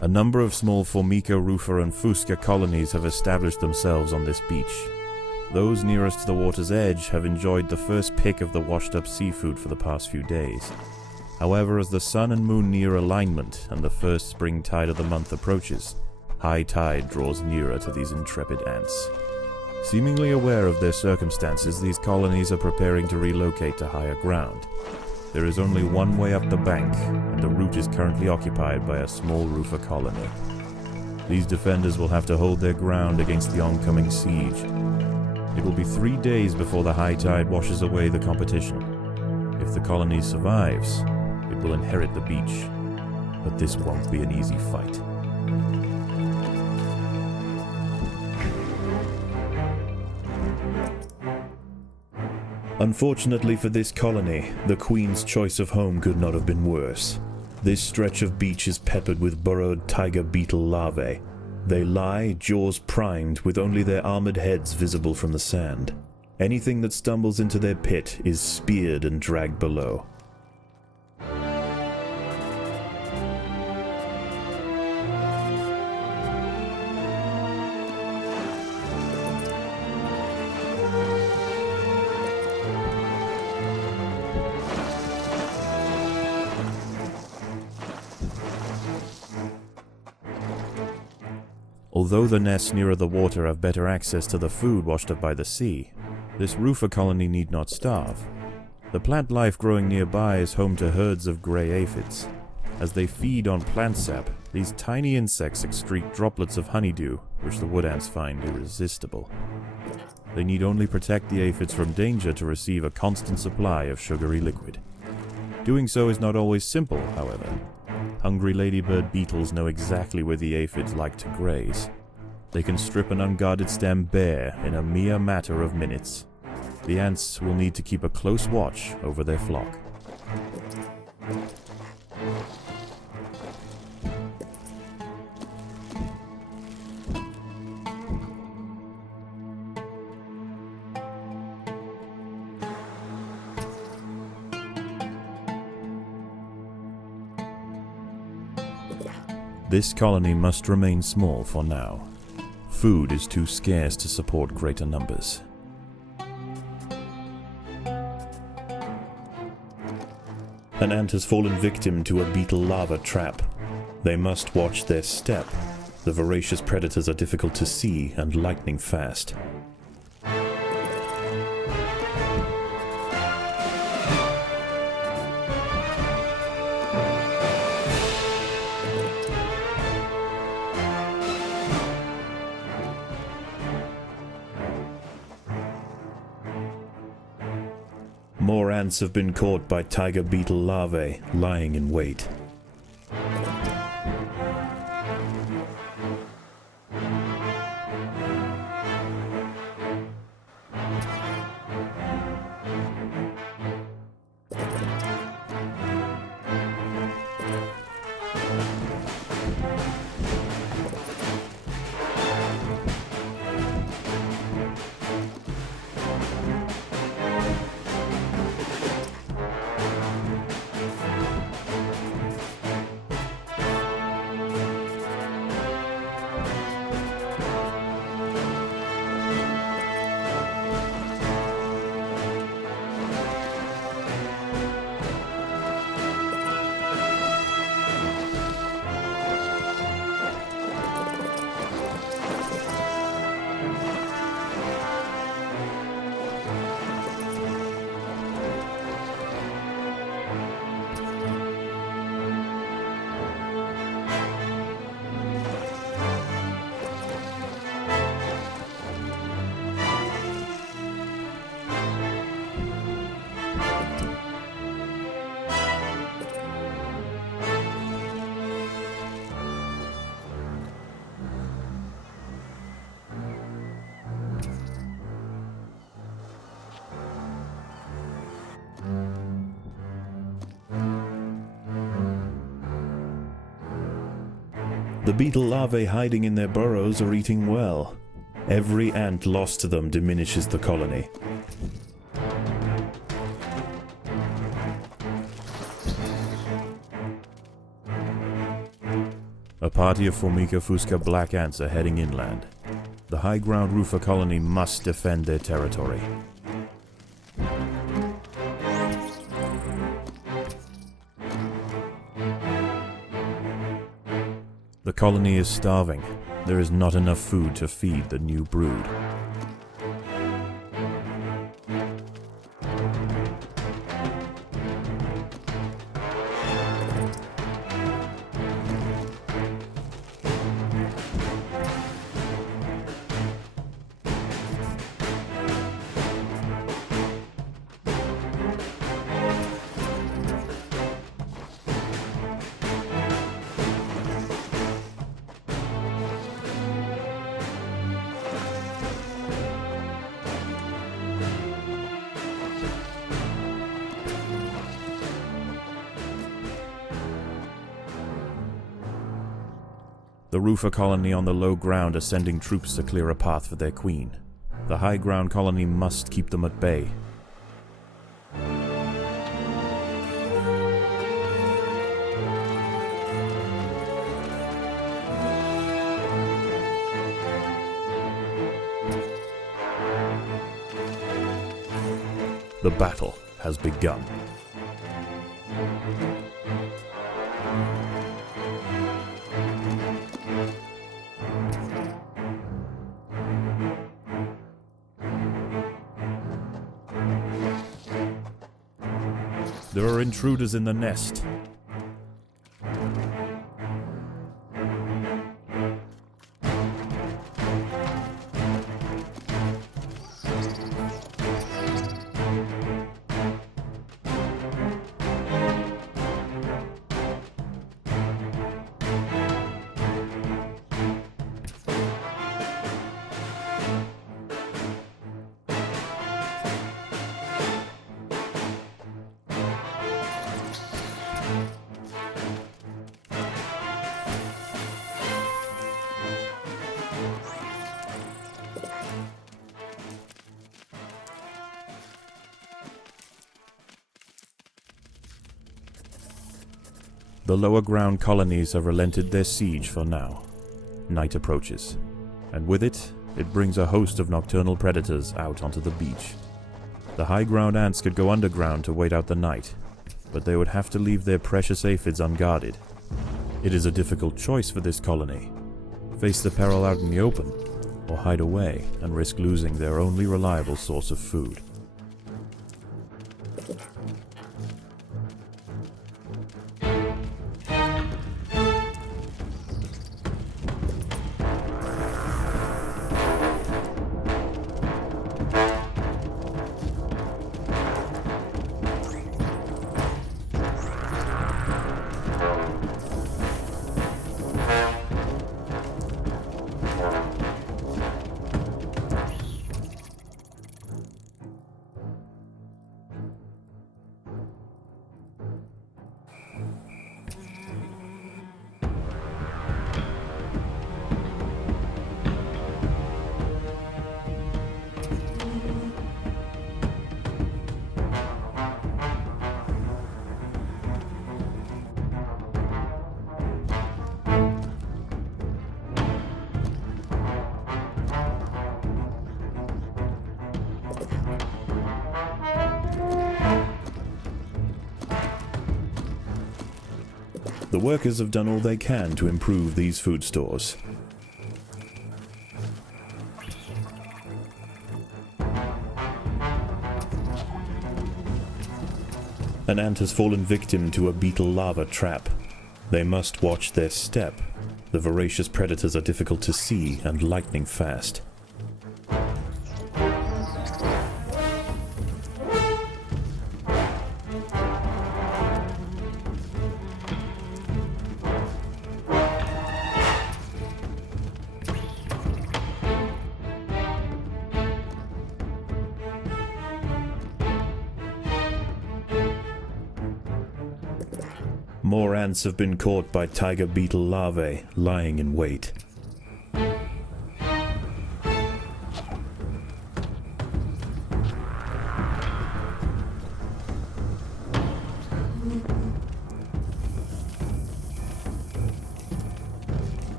A number of small Formica, rufa, and fusca colonies have established themselves on this beach. Those nearest to the water's edge have enjoyed the first pick of the washed-up seafood for the past few days. However, as the sun and moon near alignment and the first spring tide of the month approaches, high tide draws nearer to these intrepid ants. Seemingly aware of their circumstances, these colonies are preparing to relocate to higher ground. There is only one way up the bank, and the route is currently occupied by a small rufa colony. These defenders will have to hold their ground against the oncoming siege. It will be 3 days before the high tide washes away the competition. If the colony survives, it will inherit the beach. But this won't be an easy fight. Unfortunately for this colony, the Queen's choice of home could not have been worse. This stretch of beach is peppered with burrowed tiger beetle larvae. They lie, jaws primed, with only their armored heads visible from the sand. Anything that stumbles into their pit is speared and dragged below. Although the nests nearer the water have better access to the food washed up by the sea, this rufa colony need not starve. The plant life growing nearby is home to herds of grey aphids. As they feed on plant sap, these tiny insects excrete droplets of honeydew, which the wood ants find irresistible. They need only protect the aphids from danger to receive a constant supply of sugary liquid. Doing so is not always simple, however. Hungry ladybird beetles know exactly where the aphids like to graze. They can strip an unguarded stem bare in a mere matter of minutes. The ants will need to keep a close watch over their flock. This colony must remain small for now. Food is too scarce to support greater numbers. An ant has fallen victim to a beetle larva trap. They must watch their step. The voracious predators are difficult to see and lightning fast. More ants have been caught by tiger beetle larvae lying in wait. The beetle larvae hiding in their burrows are eating well. Every ant lost to them diminishes the colony. party of Formica fusca black ants are heading inland. The high ground roofer colony must defend their territory. The colony is starving. There is not enough food to feed the new brood. The roofer colony on the low ground are sending troops to clear a path for their queen. The high ground colony must keep them at bay. The battle has begun. There are intruders in the nest. The lower ground colonies have relented their siege for now. Night approaches, and with it, it brings a host of nocturnal predators out onto the beach. The high ground ants could go underground to wait out the night, but they would have to leave their precious aphids unguarded. It is a difficult choice for this colony. Face the peril out in the open, or hide away and risk losing their only reliable source of food. The workers have done all they can to improve these food stores. An ant has fallen victim to a beetle lava trap. They must watch their step. The voracious predators are difficult to see and lightning fast. More ants have been caught by tiger beetle larvae lying in wait.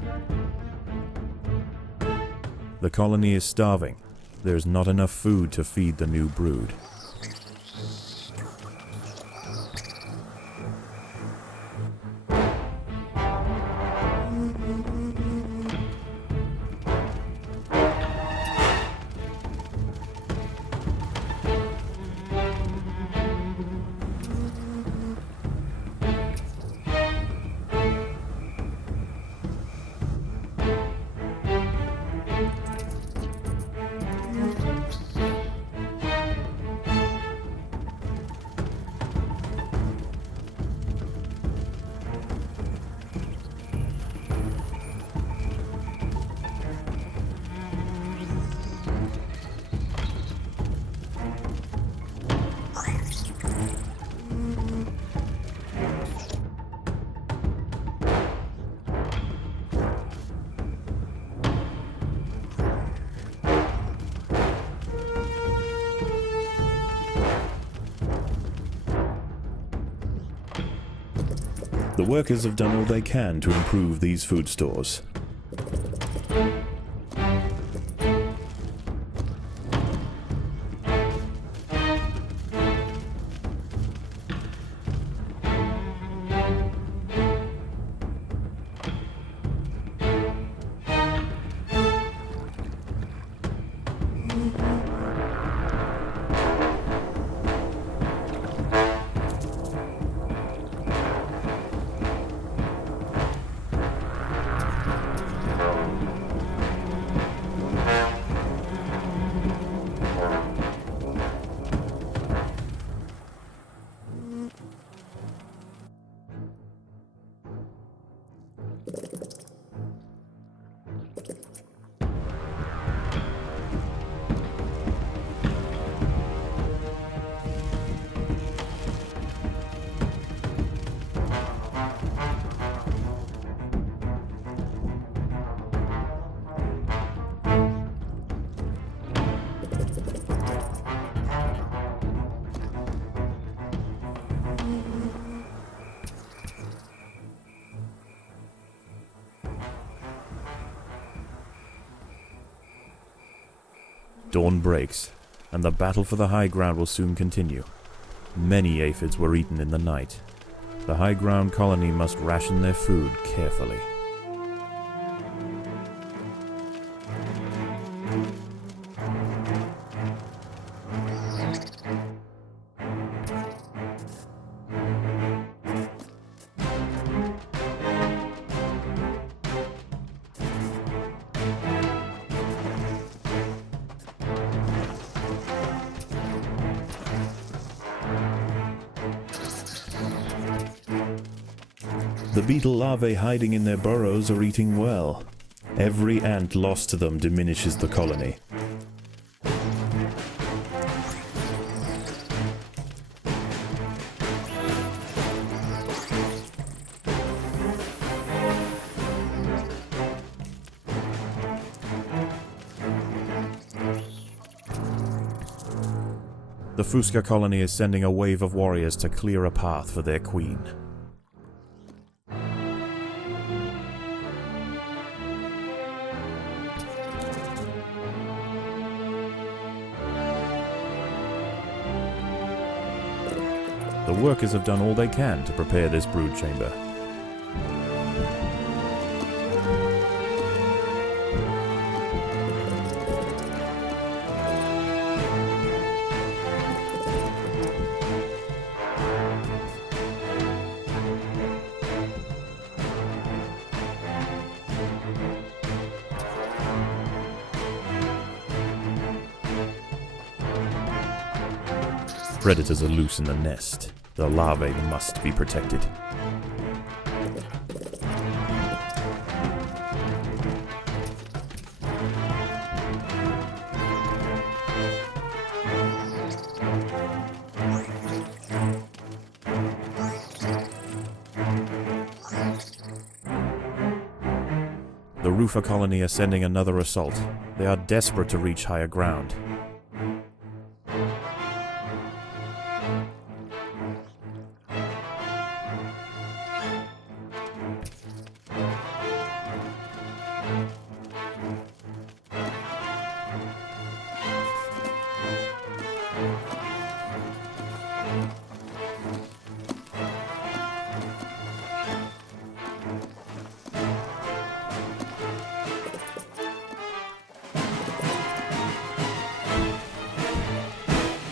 The colony is starving. There's not enough food to feed the new brood. The workers have done all they can to improve these food stores. Dawn breaks, and the battle for the high ground will soon continue. Many aphids were eaten in the night. The high ground colony must ration their food carefully. The beetle larvae hiding in their burrows are eating well. Every ant lost to them diminishes the colony. The Fuska colony is sending a wave of warriors to clear a path for their queen. The workers have done all they can to prepare this brood chamber. Predators are loose in the nest. The larvae must be protected. The roofer colony are sending another assault. They are desperate to reach higher ground.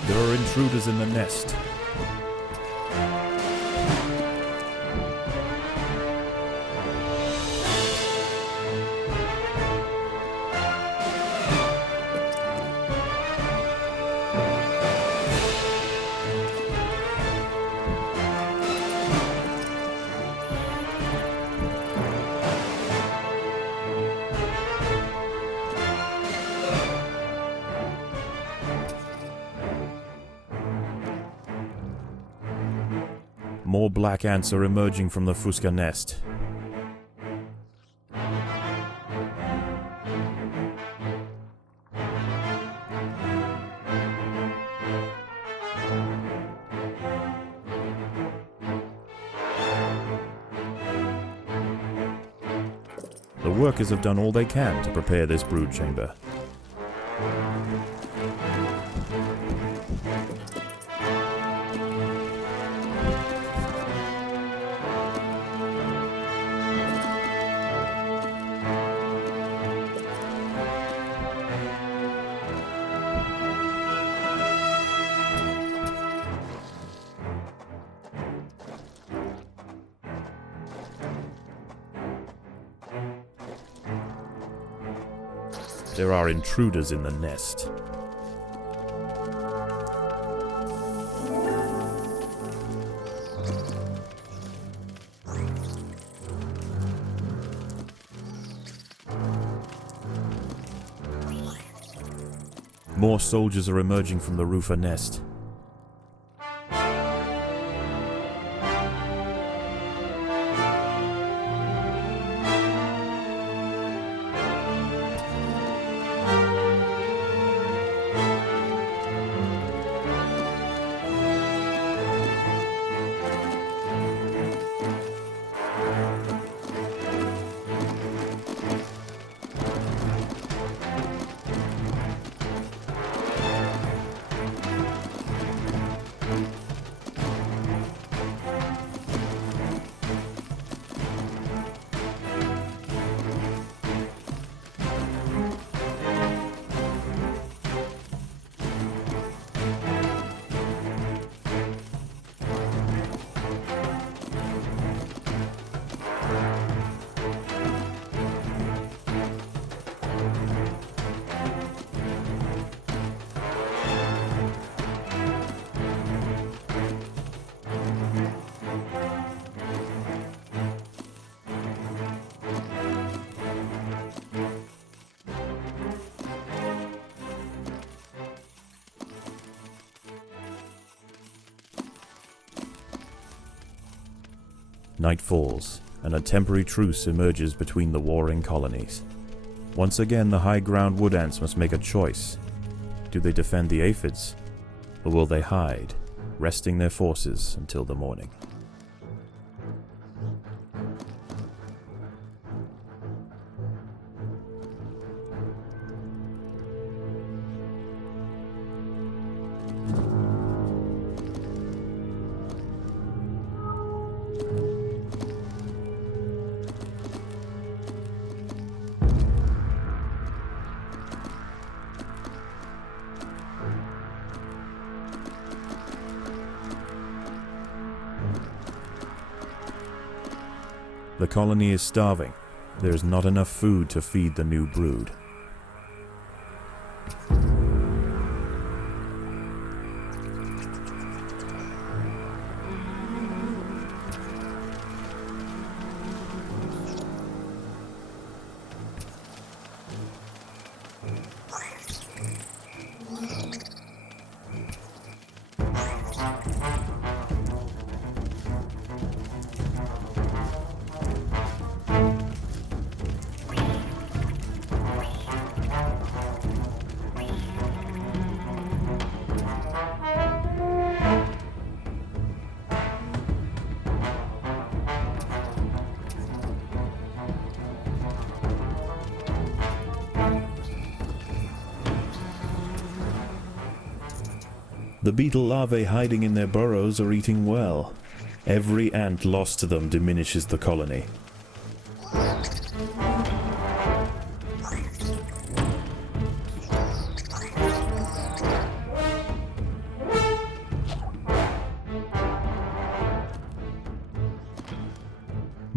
There are intruders in the nest. More black ants are emerging from the Fusca nest. The workers have done all they can to prepare this brood chamber. There are intruders in the nest. More soldiers are emerging from the roofer nest. Night falls, and a temporary truce emerges between the warring colonies. Once again, the high ground wood ants must make a choice. Do they defend the aphids, or will they hide, resting their forces until the morning? The colony is starving. There is not enough food to feed the new brood. The beetle larvae hiding in their burrows are eating well. Every ant lost to them diminishes the colony.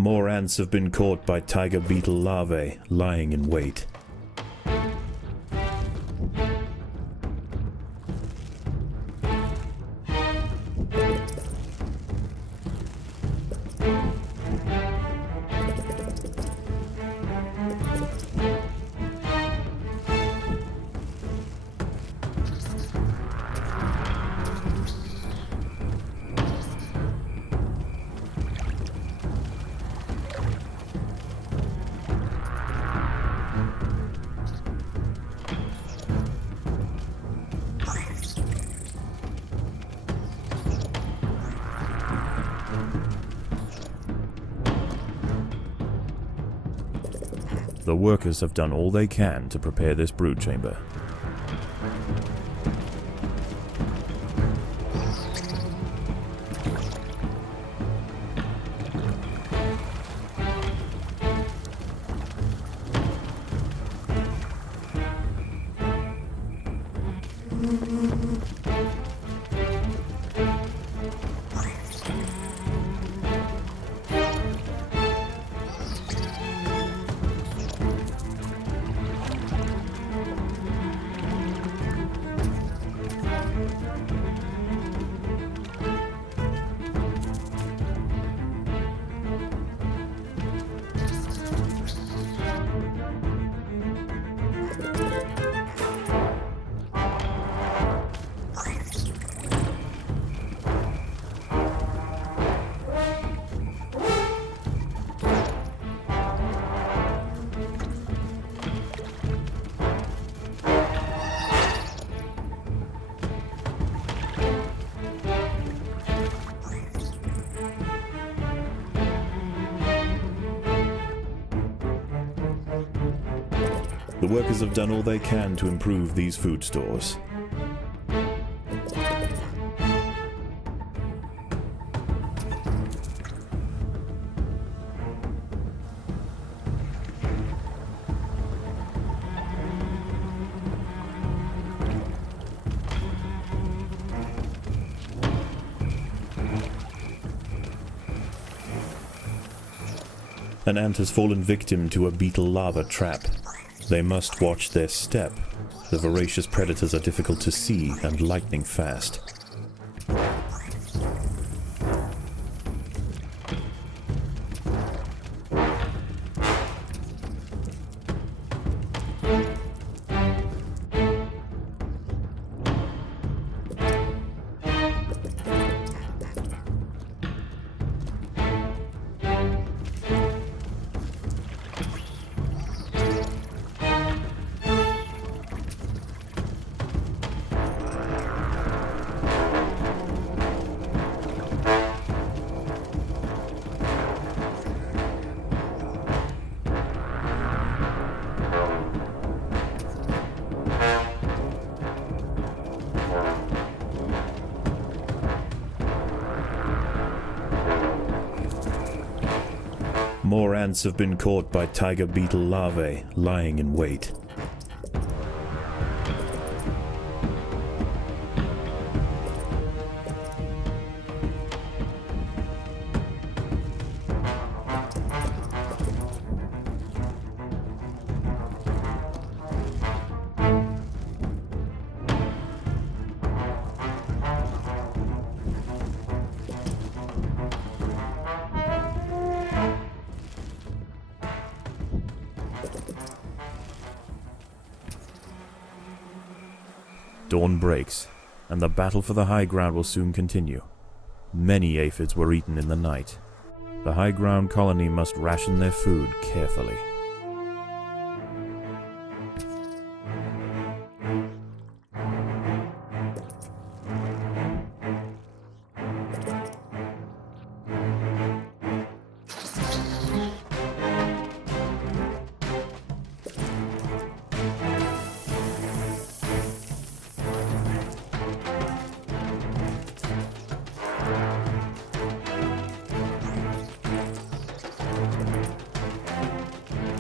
More ants have been caught by tiger beetle larvae lying in wait. The workers have done all they can to prepare this brood chamber. The workers have done all they can to improve these food stores. An ant has fallen victim to a beetle larva trap. They must watch their step. The voracious predators are difficult to see and lightning fast. More ants have been caught by tiger beetle larvae lying in wait. Dawn breaks, and the battle for the high ground will soon continue. Many aphids were eaten in the night. The high ground colony must ration their food carefully.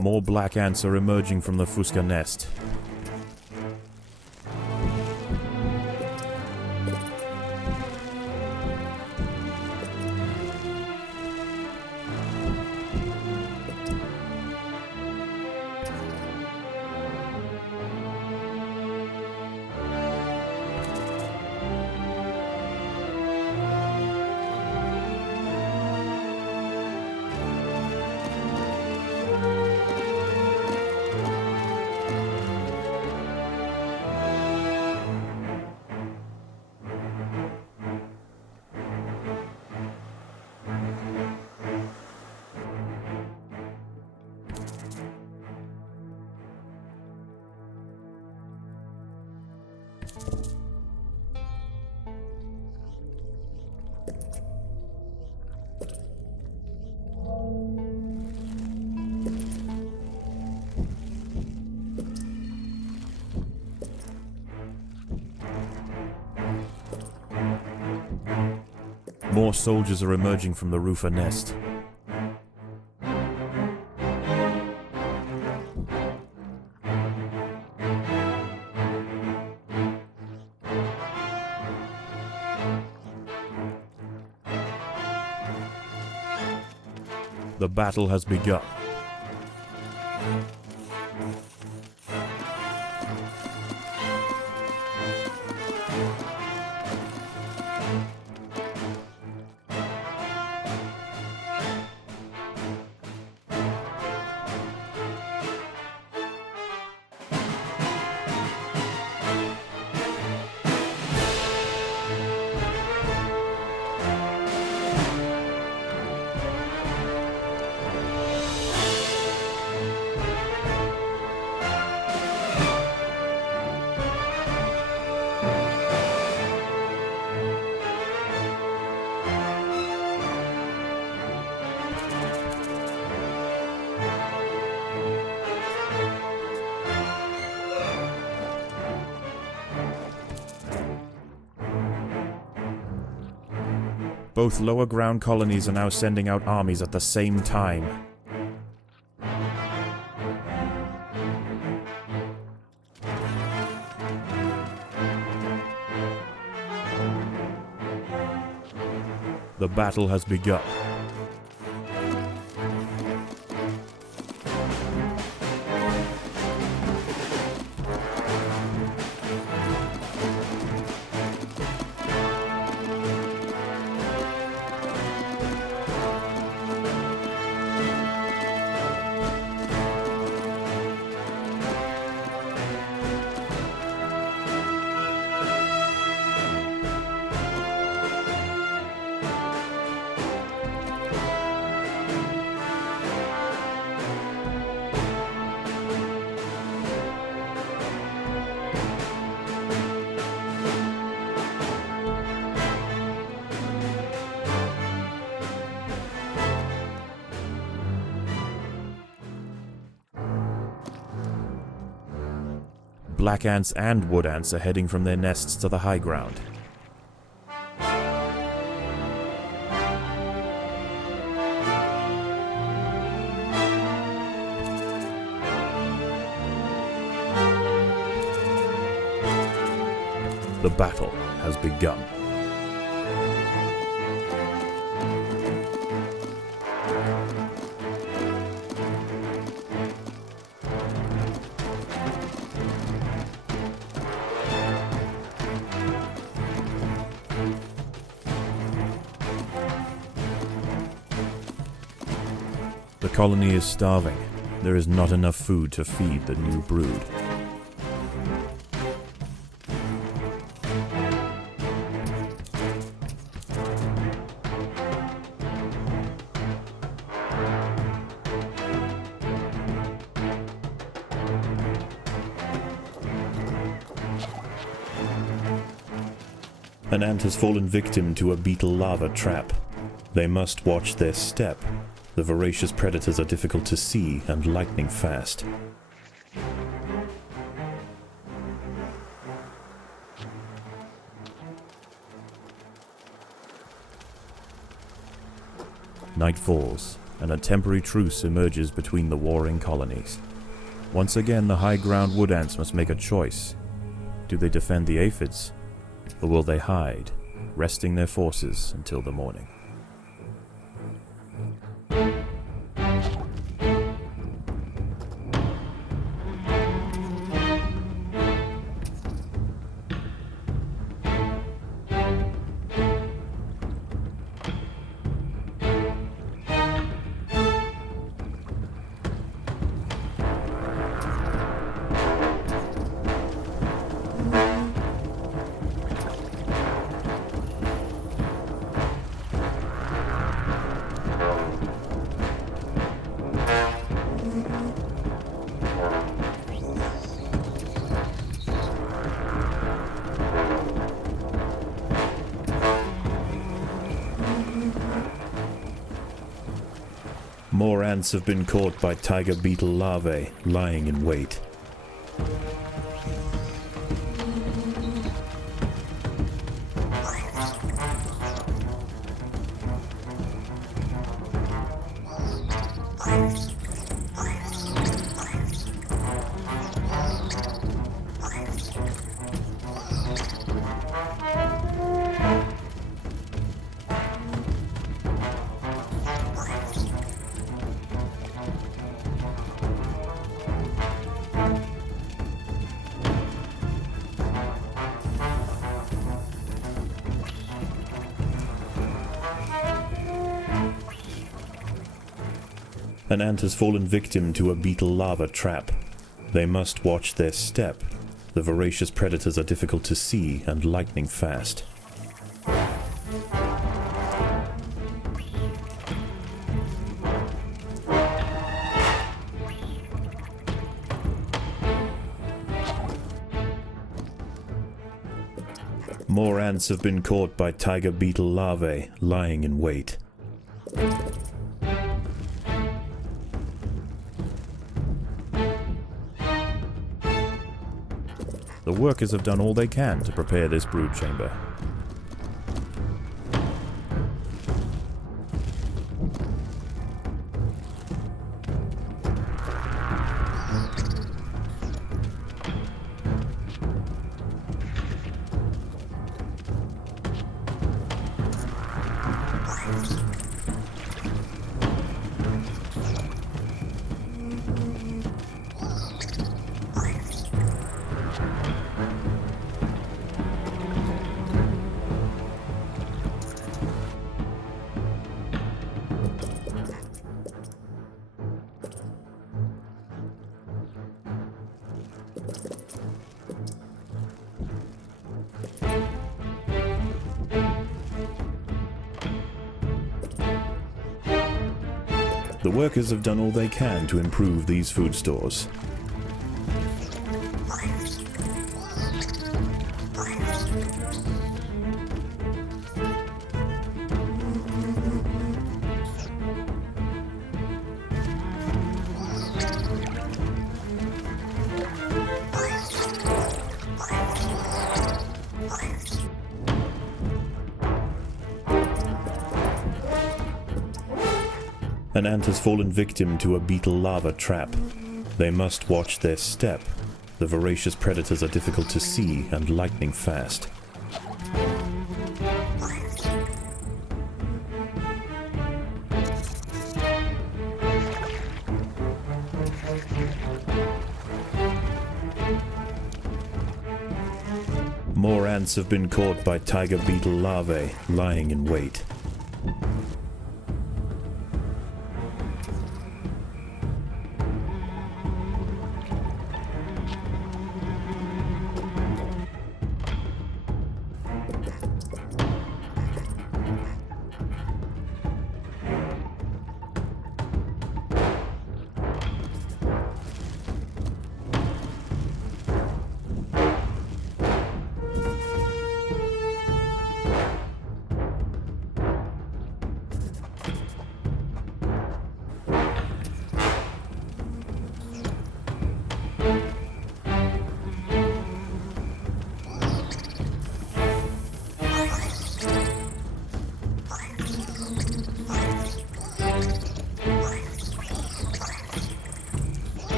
More black ants are emerging from the Fusca nest. More soldiers are emerging from the roofer nest. The battle has begun. Both lower ground colonies are now sending out armies at the same time. The battle has begun. Black ants and wood ants are heading from their nests to the high ground. The battle has begun. The colony is starving. There is not enough food to feed the new brood. An ant has fallen victim to a beetle larva trap. They must watch their step. The voracious predators are difficult to see and lightning fast. Night falls, and a temporary truce emerges between the warring colonies. Once again, the high ground wood ants must make a choice. Do they defend the aphids, or will they hide, resting their forces until the morning? More ants have been caught by tiger beetle larvae lying in wait. An ant has fallen victim to a beetle larva trap. They must watch their step. The voracious predators are difficult to see and lightning fast. More ants have been caught by tiger beetle larvae lying in wait. The workers have done all they can to prepare this brood chamber. The workers have done all they can to improve these food stores. An ant has fallen victim to a beetle larva trap. They must watch their step. The voracious predators are difficult to see and lightning fast. More ants have been caught by tiger beetle larvae lying in wait.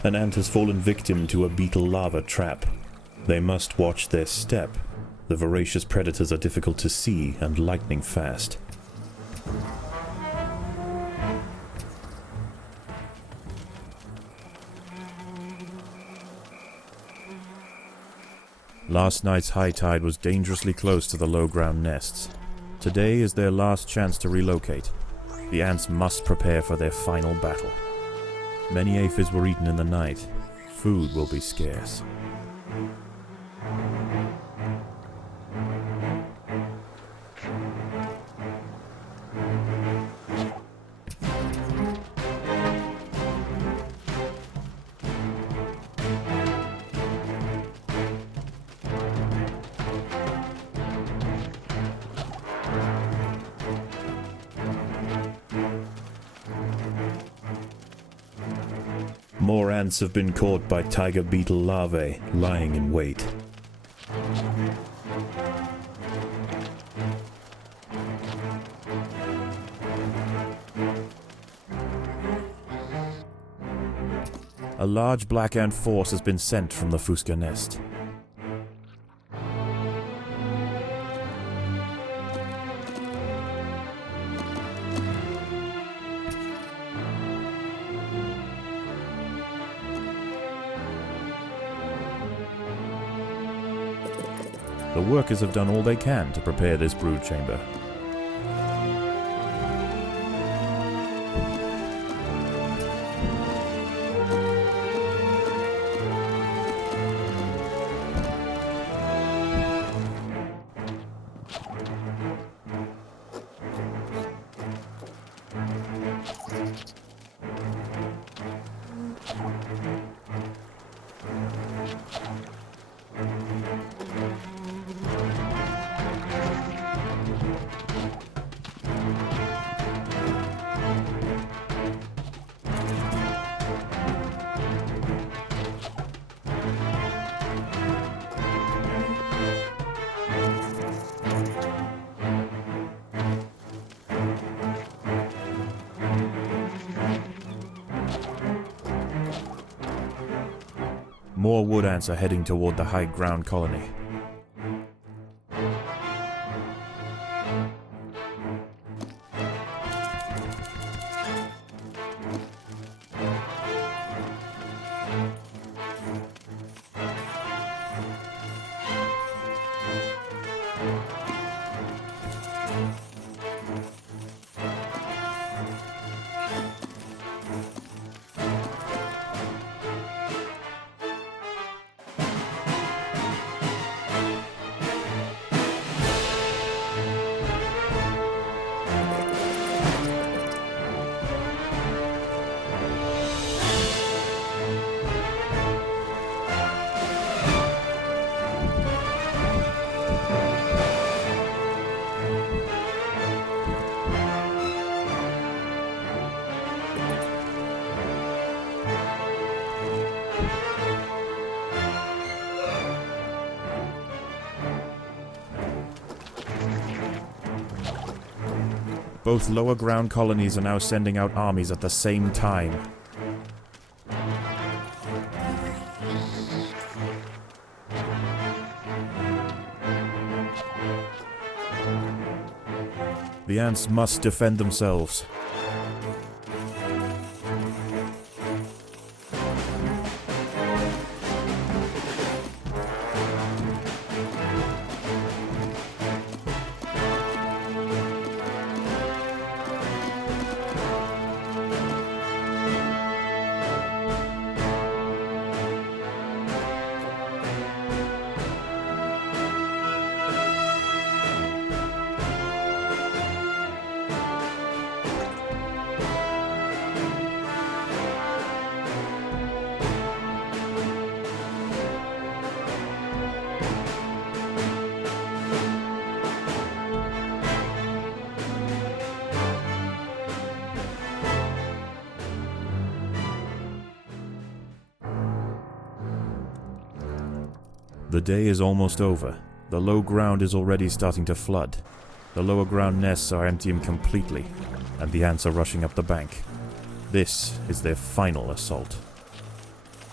An ant has fallen victim to a beetle larva trap. They must watch their step. The voracious predators are difficult to see and lightning fast. Last night's high tide was dangerously close to the low-ground nests. Today is their last chance to relocate. The ants must prepare for their final battle. Many aphids were eaten in the night. Food will be scarce. More ants have been caught by tiger beetle larvae lying in wait. A large black ant force has been sent from the Fuska nest. The workers have done all they can to prepare this brood chamber. More wood ants are heading toward the high ground colony. Both lower ground colonies are now sending out armies at the same time. The ants must defend themselves. The day is almost over. The low ground is already starting to flood. The lower ground nests are emptying completely, and the ants are rushing up the bank. This is their final assault.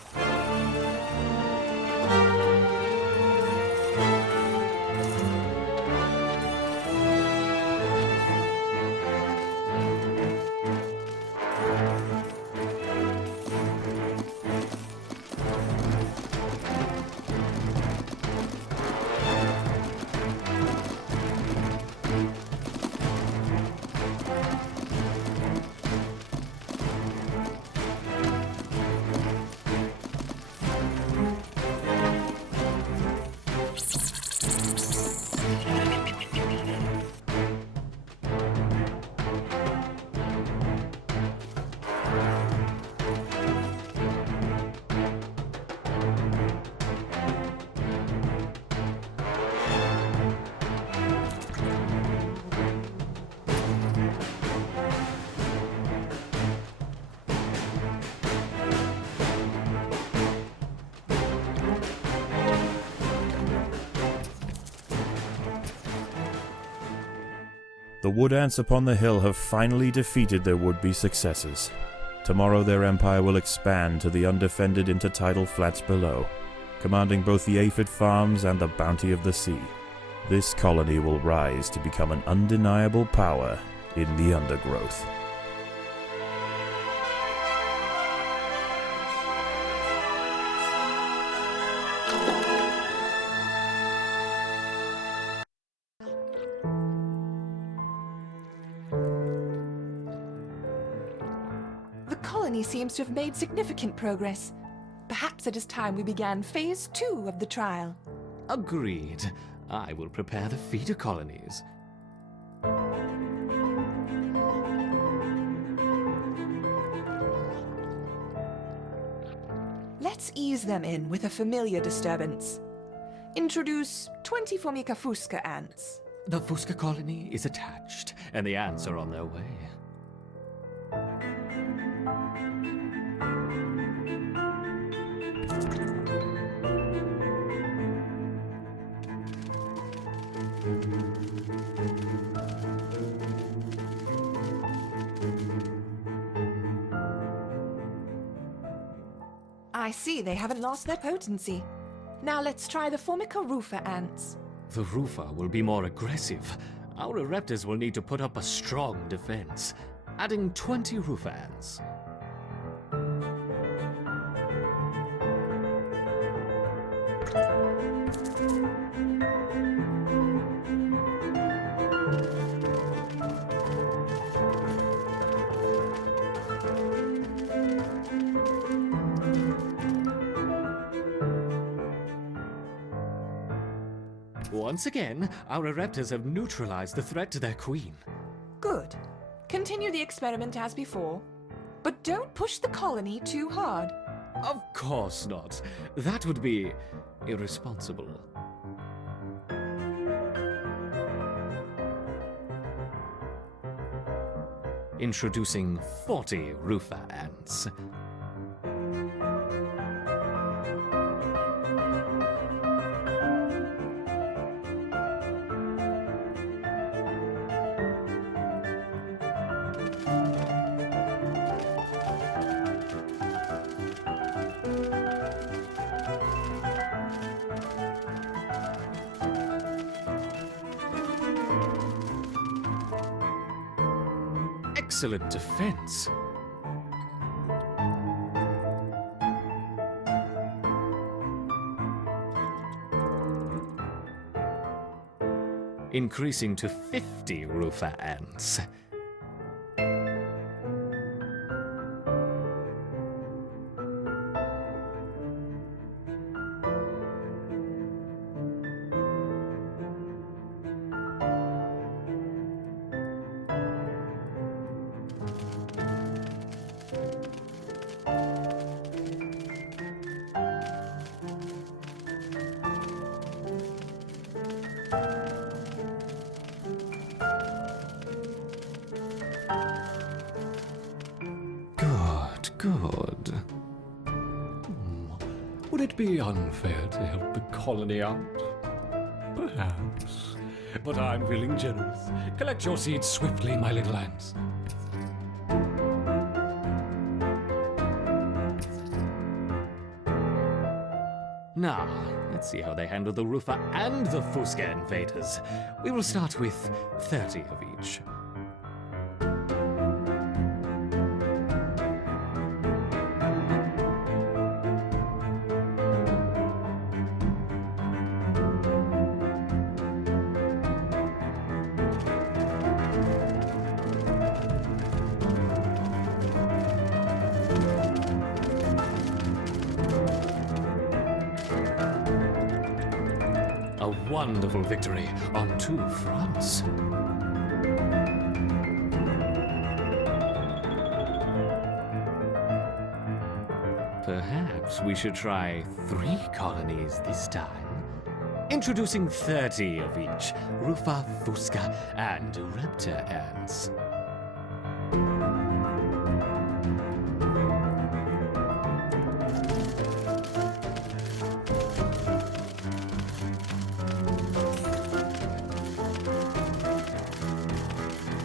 The wood ants upon the hill have finally defeated their would-be successors. Tomorrow their empire will expand to the undefended intertidal flats below, commanding both the aphid farms and the bounty of the sea. This colony will rise to become an undeniable power in the Undergrowth. The colony seems to have made significant progress. Perhaps it is time we began Phase 2 of the trial. Agreed. I will prepare the feeder colonies. Let's ease them in with a familiar disturbance. Introduce 20 Formica fusca ants. The Fusca colony is attached, and the ants are on their way. I see they haven't lost their potency. Now let's try the Formica rufa ants. The Rufa will be more aggressive. Our Ereptors will need to put up a strong defense. Adding 20 Rufa ants. Once again, our Ereptors have neutralized the threat to their queen. Good. Continue the experiment as before, but don't push the colony too hard. Of course not. That would be irresponsible. Introducing 40 Rufa ants. Excellent defense. Increasing to 50 Rufa ants. Good. Would it be unfair to help the colony out? Perhaps. But I'm feeling generous. Collect your seeds swiftly, my little ants. Now, let's see how they handle the Rufa and the Fusca invaders. We will start with 30 of each. A wonderful victory on 2 fronts. Perhaps we should try 3 colonies this time. Introducing 30 of each, Rufa, Fusca, and Ereptor ants.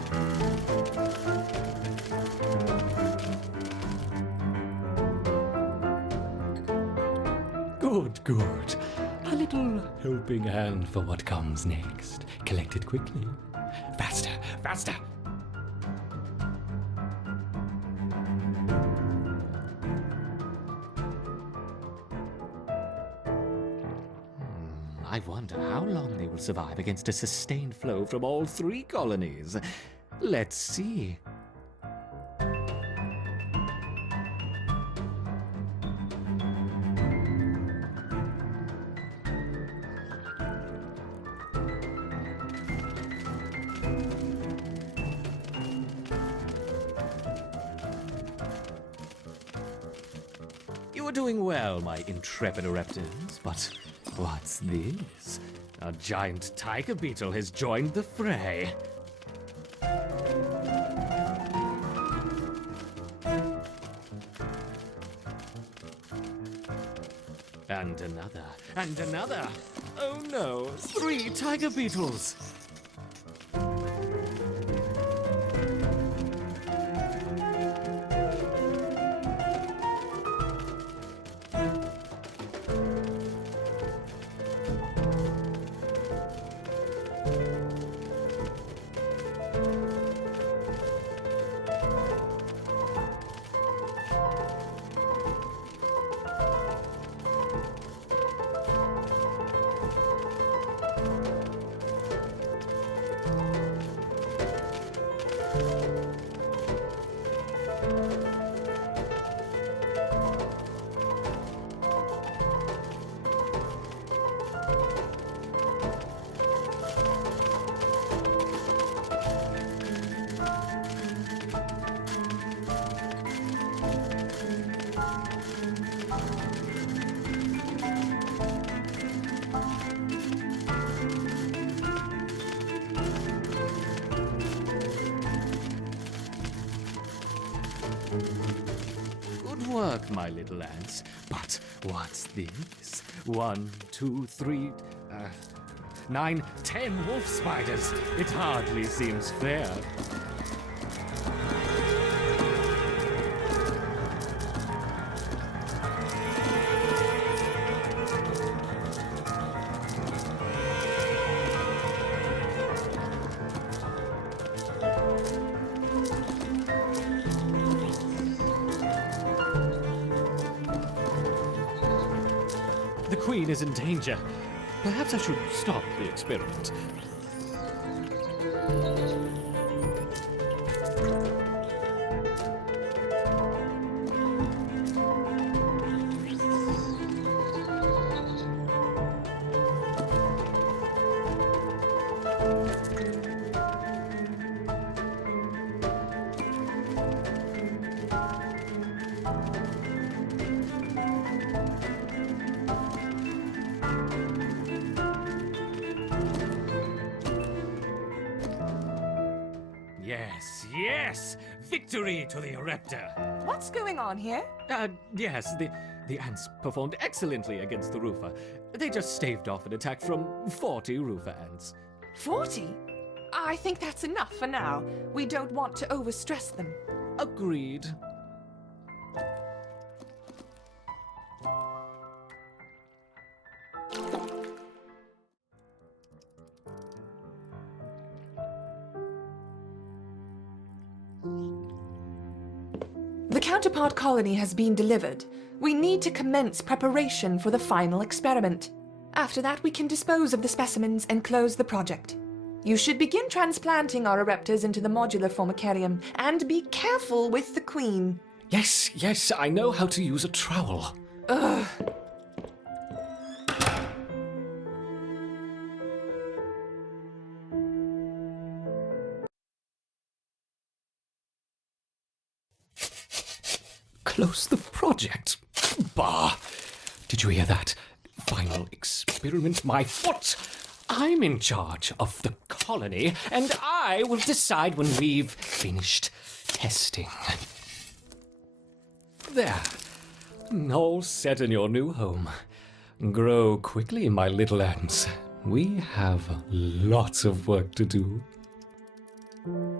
Good, good. A little helping hand for what comes next. Collect it quickly. Faster, faster. I wonder how long they will survive against a sustained flow from all 3 colonies. Let's see. You are doing well, my intrepid Raptors, but what's this? A giant tiger beetle has joined the fray. And another, and another. Oh no, 3 tiger beetles. Good work, my little ants. But what's this? 1, 2, 3, 9, 10 wolf spiders. It hardly seems fair. The queen is in danger. Perhaps I should stop the experiment. Yes, yes! Victory to the Raptor! What's going on here? Yes, the ants performed excellently against the roofer. They just staved off an attack from 40 roofer ants. 40? I think that's enough for now. We don't want to overstress them. Agreed. The counterpart colony has been delivered. We need to commence preparation for the final experiment. After that, we can dispose of the specimens and close the project. You should begin transplanting our Ereptors into the modular Formicarium, and be careful with the queen. Yes, yes, I know how to use a trowel. Ugh. Close the project? Bah! Did you hear that? Final experiment, my foot! I'm in charge of the colony, and I will decide when we've finished testing. There. All set in your new home. Grow quickly, my little ants. We have lots of work to do.